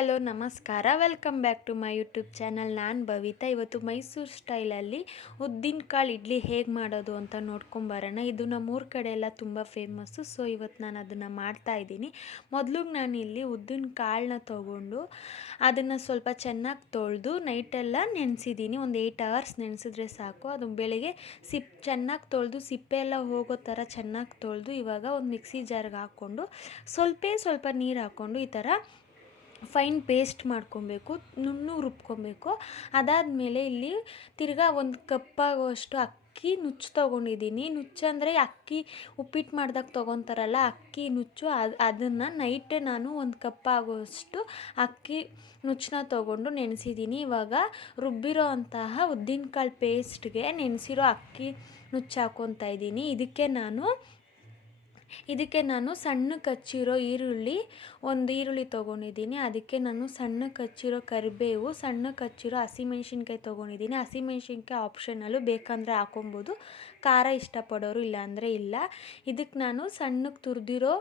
Hello, ನಮಸ್ಕಾರ. Welcome back to my YouTube channel. ನಾನು ಭವಿತಾ. ಇವತ್ತು ಮೈಸೂರು ಸ್ಟೈಲಲ್ಲಿ ಉದ್ದಿನ ಕಾಳು ಇಡ್ಲಿ ಹೇಗೆ ಮಾಡೋದು ಅಂತ ನೋಡ್ಕೊಂಬರೋಣ ಇದು ನಮ್ಮೂರ ಕಡೆ ಎಲ್ಲ ತುಂಬ ಫೇಮಸ್ಸು ಸೊ ಇವತ್ತು ನಾನು ಅದನ್ನು ಮಾಡ್ತಾ ಇದ್ದೀನಿ. ಮೊದಲಿಗೆ ನಾನು ಇಲ್ಲಿ ಉದ್ದಿನ ಕಾಳನ್ನ ತೊಗೊಂಡು ಅದನ್ನು ಸ್ವಲ್ಪ ಚೆನ್ನಾಗಿ ತೊಳೆದು ನೈಟೆಲ್ಲ ನೆನೆಸಿದ್ದೀನಿ. ಒಂದು ಏಯ್ಟ್ ಅವರ್ಸ್ ನೆನೆಸಿದ್ರೆ ಸಾಕು. ಅದು ಬೆಳಿಗ್ಗೆ ಸಿಪ್, ಚೆನ್ನಾಗಿ ತೊಳೆದು ಸಿಪ್ಪೆ ಎಲ್ಲ ಹೋಗೋ ಥರ ಚೆನ್ನಾಗಿ ತೊಳೆದು ಇವಾಗ ಒಂದು ಮಿಕ್ಸಿ ಜಾರ್ಗೆ ಹಾಕ್ಕೊಂಡು, ಸ್ವಲ್ಪ ಸ್ವಲ್ಪ ನೀರು ಹಾಕ್ಕೊಂಡು ಈ ಥರ ಫೈನ್ ಪೇಸ್ಟ್ ಮಾಡ್ಕೊಬೇಕು, ನುಣ್ಣು ರುಬ್ಕೊಬೇಕು. ಅದಾದಮೇಲೆ ಇಲ್ಲಿ ತಿರ್ಗಾ ಒಂದು ಕಪ್ಪಾಗುವಷ್ಟು ಅಕ್ಕಿ ನುಚ್ಚು ತೊಗೊಂಡಿದ್ದೀನಿ. ನುಚ್ಚು ಅಂದರೆ ಅಕ್ಕಿ ಉಪ್ಪಿಟ್ಟು ಮಾಡಿದಾಗ ತೊಗೊತಾರಲ್ಲ, ಅಕ್ಕಿ ನುಚ್ಚು ಅದು, ಅದನ್ನು ನೈಟೇ ನಾನು ಒಂದು ಕಪ್ಪಾಗುವಷ್ಟು ಅಕ್ಕಿ ನುಚ್ಚನ್ನ ತೊಗೊಂಡು ನೆನೆಸಿದ್ದೀನಿ. ಇವಾಗ ರುಬ್ಬಿರೋ ಅಂತಹ ಉದ್ದಿನಕಾಳು ಪೇಸ್ಟ್ಗೆ ನೆನೆಸಿರೋ ಅಕ್ಕಿ ನುಚ್ಚು ಹಾಕ್ಕೊತಾ ಇದ್ದೀನಿ. ಇದಕ್ಕೆ ನಾನು ಇದಕ್ಕೆ ನಾನು ಸಣ್ಣ ಕಚ್ಚಿರೋ ಈರುಳ್ಳಿ, ಒಂದು ಈರುಳ್ಳಿ ತೊಗೊಂಡಿದ್ದೀನಿ. ಅದಕ್ಕೆ ನಾನು ಸಣ್ಣ ಕಚ್ಚಿರೋ ಕರಿಬೇವು, ಸಣ್ಣ ಕಚ್ಚಿರೋ ಹಸಿಮೆಣ್ಸಿನ್ಕಾಯಿ ತೊಗೊಂಡಿದ್ದೀನಿ. ಹಸಿಮೆಣ್ಸಿನ್ಕಾಯಿ ಆಪ್ಷನಲ್ಲು ಬೇಕಂದರೆ ಹಾಕೊಬೋದು. ಖಾರ ಇಷ್ಟಪಡೋರು ಇಲ್ಲಾಂದರೆ ಇಲ್ಲ. ಇದಕ್ಕೆ ನಾನು ಸಣ್ಣಕ್ಕೆ ತುರಿದಿರೋ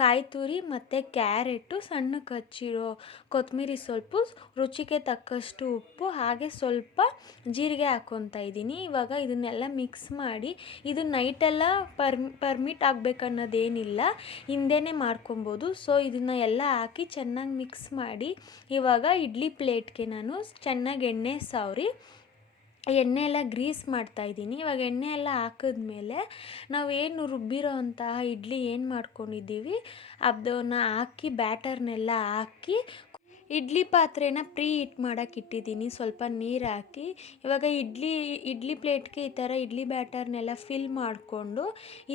ಕಾಯಿ ತುರಿ ಮತ್ತು ಕ್ಯಾರೆಟು, ಸಣ್ಣ ಹಚ್ಚಿರೋ ಕೊತ್ತಂಬರಿ ಸ್ವಲ್ಪ ರುಚಿಗೆ ತಕ್ಕಷ್ಟು ಉಪ್ಪು, ಹಾಗೆ ಸ್ವಲ್ಪ ಜೀರಿಗೆ ಹಾಕ್ಕೊತಾ ಇದ್ದೀನಿ. ಇವಾಗ ಇದನ್ನೆಲ್ಲ ಮಿಕ್ಸ್ ಮಾಡಿ, ಇದು ನೈಟೆಲ್ಲ ಪರ್ ಪರ್ಮಿಟ್ ಆಗಬೇಕನ್ನೋದೇನಿಲ್ಲ ಹಿಂದೆನೇ ಮಾಡ್ಕೊಬೋದು. ಸೊ ಇದನ್ನು ಎಲ್ಲ ಹಾಕಿ ಚೆನ್ನಾಗಿ ಮಿಕ್ಸ್ ಮಾಡಿ, ಇವಾಗ ಇಡ್ಲಿ ಪ್ಲೇಟ್ಗೆ ನಾನು ಚೆನ್ನಾಗಿ ಎಣ್ಣೆ ಸಾವ್ರಿ. ಎಣ್ಣೆ ಎಲ್ಲ ಗ್ರೀಸ್ ಮಾಡ್ತಾಯಿದ್ದೀನಿ ಇವಾಗ ಎಣ್ಣೆ ಎಲ್ಲ ಹಾಕಿದ್ಮೇಲೆ ನಾವು ಏನು ರುಬ್ಬಿರೋ ಅಂತಹ ಇಡ್ಲಿ ಏನು ಮಾಡ್ಕೊಂಡಿದ್ದೀವಿ ಅದನ್ನ ಹಾಕಿ ಬ್ಯಾಟರ್ನೆಲ್ಲ ಹಾಕಿ, ಇಡ್ಲಿ ಪಾತ್ರೆನ ಪ್ರೀ ಹೀಟ್ ಮಾಡೋಕೆ ಇಟ್ಟಿದ್ದೀನಿ. ಸ್ವಲ್ಪ ನೀರು ಹಾಕಿ. ಇವಾಗ ಇಡ್ಲಿ ಇಡ್ಲಿ ಪ್ಲೇಟ್ಗೆ ಈ ಥರ ಇಡ್ಲಿ ಬ್ಯಾಟರ್ನೆಲ್ಲ ಫಿಲ್ ಮಾಡಿಕೊಂಡು,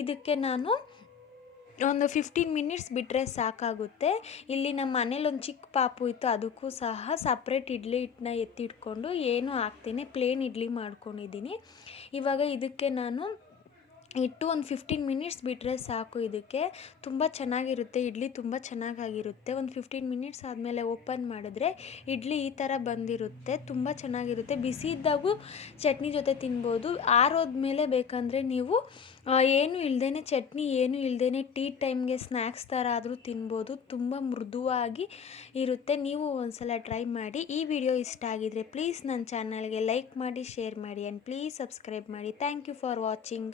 ಇದಕ್ಕೆ ನಾನು ಒಂದು ಫಿಫ್ಟೀನ್ ಮಿನಿಟ್ಸ್ ಬಿಟ್ಟರೆ ಸಾಕಾಗುತ್ತೆ. ಇಲ್ಲಿ ನಮ್ಮ ಮನೇಲಿ ಒಂದು ಚಿಕ್ಕ ಪಾಪು ಇತ್ತು, ಅದಕ್ಕೂ ಸಹ ಸಪ್ರೇಟ್ ಇಡ್ಲಿ ಹಿಟ್ಟನ್ನ ಎತ್ತಿಟ್ಕೊಂಡು, ಏನು ಹಾಕ್ತೀನಿ ಪ್ಲೇನ್ ಇಡ್ಲಿ ಮಾಡ್ಕೊಂಡಿದ್ದೀನಿ. ಇವಾಗ ಇದಕ್ಕೆ ನಾನು ಇಟ್ಟು ಒಂದು ಫಿಫ್ಟೀನ್ ಮಿನಿಟ್ಸ್ ಬಿಟ್ಟರೆ ಸಾಕು ಇದಕ್ಕೆ. ತುಂಬ ಚೆನ್ನಾಗಿರುತ್ತೆ, ಇಡ್ಲಿ ತುಂಬ ಚೆನ್ನಾಗಾಗಿರುತ್ತೆ. ಒಂದು ಫಿಫ್ಟೀನ್ ಮಿನಿಟ್ಸ್ ಆದಮೇಲೆ ಓಪನ್ ಮಾಡಿದ್ರೆ ಇಡ್ಲಿ ಈ ಥರ ಬಂದಿರುತ್ತೆ, ತುಂಬ ಚೆನ್ನಾಗಿರುತ್ತೆ. ಬಿಸಿ ಇದ್ದಾಗೂ ಚಟ್ನಿ ಜೊತೆ ತಿನ್ಬೋದು. ಆರೋದ್ಮೇಲೆ ಬೇಕಂದರೆ ನೀವು ಏನು ಇಲ್ಲದೇ ಚಟ್ನಿ, ಏನು ಇಲ್ಲದೇ ಟೀ ಟೈಮ್ಗೆ ಸ್ನ್ಯಾಕ್ಸ್ ಥರ ಆದರೂ ತಿನ್ಬೋದು. ತುಂಬ ಮೃದುವಾಗಿ ಇರುತ್ತೆ. ನೀವು ಒಂದ್ಸಲ ಟ್ರೈ ಮಾಡಿ. ಈ ವಿಡಿಯೋ ಇಷ್ಟ ಆಗಿದರೆ ಪ್ಲೀಸ್ ನನ್ನ ಚಾನಲ್ಗೆ ಲೈಕ್ ಮಾಡಿ ಶೇರ್ ಮಾಡಿ ಆ್ಯಂಡ್ ಪ್ಲೀಸ್ ಸಬ್ಸ್ಕ್ರೈಬ್ ಮಾಡಿ. Thank you for watching